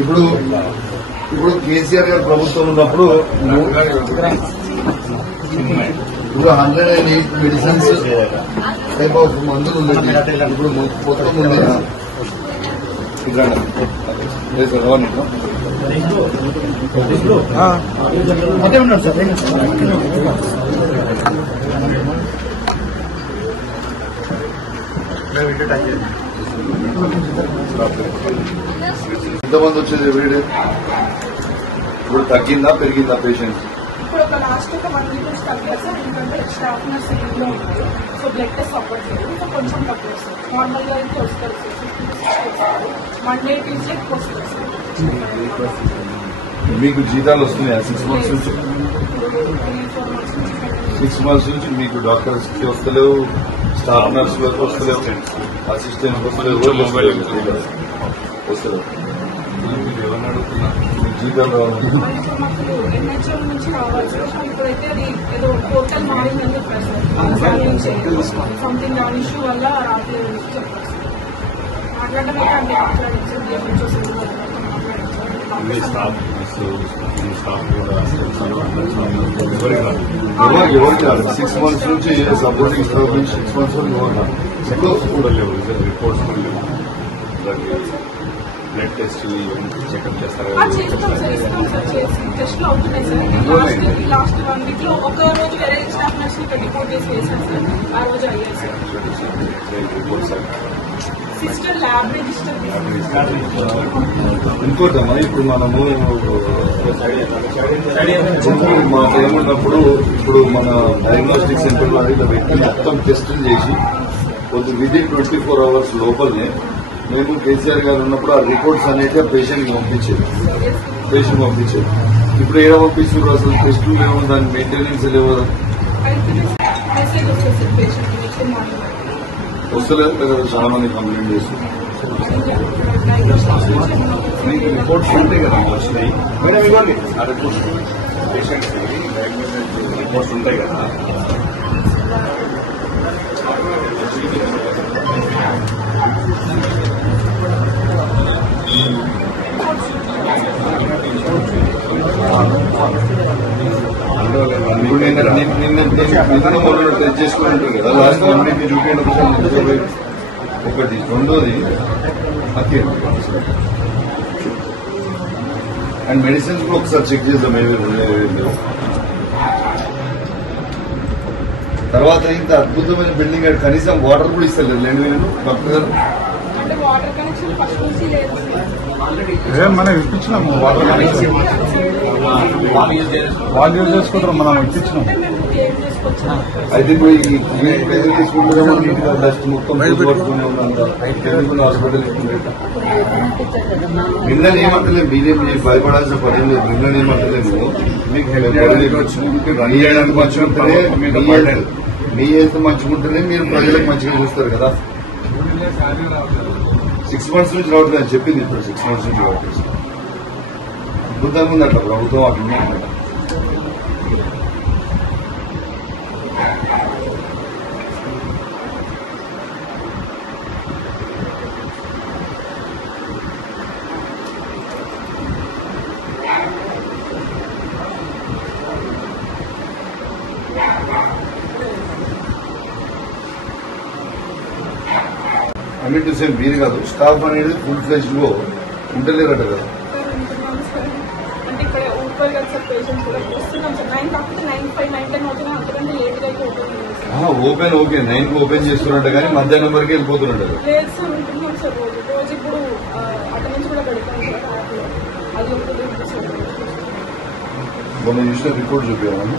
ఇప్పుడు కేసీఆర్ గారు ప్రభుత్వం ఉన్నప్పుడు ఇప్పుడు 108 మెడిసిన్స్ టైప్ ఆఫ్ మందులు ఉండేది. ఇప్పుడు మొత్తం ఉంది. అదే ఉన్నాడు సార్. ఎంతమంది వచ్చేది ఎవ్రీడే? ఇప్పుడు తగ్గిందా పెరిగిందా పేషెంట్స్? ఇప్పుడు ఒక లాస్ట్ ఒక 1 week నుంచి తగ్గలేదు సార్. ఎందుకంటే స్టాఫ్ నర్స్ ఇంట్లో ఉంటుంది. సో బ్లడ్ టెస్ట్ అవ్వట్లేదు. సో కొంచెం తగ్గలేదు సార్. నార్మల్ గా అయితే వస్తారు సార్. మండే ట్యూస్డే వస్తారు సార్. మీకు జీతాలు వస్తున్నాయా 6 months నుంచి? 6 months నుంచి మీకు డాక్టర్స్ కి వస్తలేవు, స్టాఫ్ నర్సులకు వస్తలేవు, అసిస్టెంట్ వస్తలేవు, వస్తలేవు. మీరు ఎవరిని అడుగుతున్నారు? జీతాలు రావాలి. ఎన్హెచ్ఎం నుంచి రావాలి సార్. ఇప్పుడైతే అది ఏదో పోర్టల్ మారిందని చెప్పారు సార్. సంథింగ్ దాని ఇష్యూ వల్ల రావట్లేదు అని చెప్పారు సార్. మాట్లాడడం అయితే అన్ని మాట్లాడించారు. ఎవరికి రాదు. 6 months నుంచి సపోర్టింగ్ స్టాఫ్ నుంచి 6 months వరకు ఎవరు రాదు. కూడా లేవు, రిపోర్ట్స్ కూడా లేవు. బ్లడ్ టెస్ట్ చెకప్ చేస్తారు. టెస్ట్లు అవుతున్నాయి సార్. లాస్ట్ 1 week లో ఒక రోజు వేరే స్టాఫ్ నర్స్ రిపోర్ట్ చేసి వేసాను సార్. ఆ రోజు అయ్యాయి సార్. సిస్టర్ ల్యాబ్ రిజిస్టర్ ఇంకోటమ్మా, ఇప్పుడు మనము ఏమన్నప్పుడు ఇప్పుడు మన డయాగ్నోస్టిక్ సెంటర్ లో ఇలా పెట్టి మొత్తం టెస్టులు చేసి కొద్ది విదిన్ 24 hours లోపలనే మేము కేసీఆర్ గారు ఉన్నప్పుడు ఆ రిపోర్ట్స్ అనేది పేషెంట్ పంపించేది. ఇప్పుడు ఏదో పంపిస్తున్నారు అసలు టెస్టులు లేవు, దాని మెయింటెనెన్స్ లేవు, వస్తలేదు కదా. చాలా మంది కంప్లైంట్ చేస్తున్నారు. మీకు రిపోర్ట్స్ ఉంటాయి కదా వస్తున్నాయి మేడం, ఇవ్వండి ఆ రిపోర్ట్స్. పేషెంట్స్ రిపోర్ట్స్ ఉంటాయి కదా. నిన్న టెస్ట్ చేసుకుని ఉంటారు కదా. లాస్ట్ అన్నింటినీ చూపించండి ఒకటి. రెండోది అండ్ మెడిసిన్స్ కూడా ఒకసారి చెక్ చేద్దాం ఏమేమి ఉన్నాయో. తర్వాత ఇంత అద్భుతమైన బిల్డింగ్ కనీసం వాటర్ కూడా ఇస్తలేదు. 2,000 డాక్టర్ గారు అంటే వాటర్ కనెక్షన్ ఫస్ట్ నుంచి లేదు. మనం ఇప్పించినాము వాటర్ కనెక్షన్. వాళ్ళు యూజ్ చేసుకుంటారు, మనం ఇప్పించినాం. అయితే ఇప్పుడు ఈ ప్లేసులు తీసుకుంటారేమో నీట్గా డస్ట్ మొత్తం హాస్పిటల్ మిమ్మల్ని ఏమంటలేదు. మీరేం భయపడాల్సిన పని లేదు. మిమ్మల్ని ఏమంటలేదు. మీకు రన్ చేయడానికి మంచిగా ఉంటేనే మీ హెల్త్ మంచిగా ఉంటేనే మీరు ప్రజలకు మంచిగా చూస్తారు కదా. 6 months నుంచి రావట్లేదు అని చెప్పింది. ఇప్పుడు 6 months నుంచి రావట్లేదు. అద్భుతంగా ఉంది అట్లా ప్రభుత్వం అట్లా. అన్నిటి సేమ్ మీరు కాదు, స్టాఫ్ అనేది ఫుల్ ఫ్లెజ్డ్ లో ఉండలేరట కదా. అంటే ఇక్కడ ఊరుకోవాలి కదా సార్. పేషెంట్స్ కూడా వస్తున్నాం సార్. 9 కాకపోతే 9:05, 9:10 అవుతున్నా. అంతకంటే లేట్గా అయితే ఓపెన్ ఓకే 9 ఓపెన్ చేస్తున్నట్ట కానీ మధ్యాహ్నం వరకు వెళ్ళిపోతున్నట్టు లేదు సార్. ఉంటున్నాం సార్ రోజు ఇప్పుడు అటెండెన్స్ కూడా పెడతాం సార్ యాప్లో. అది ఒకటి మొన్న చూసిన రిపోర్ట్ చూపించాము.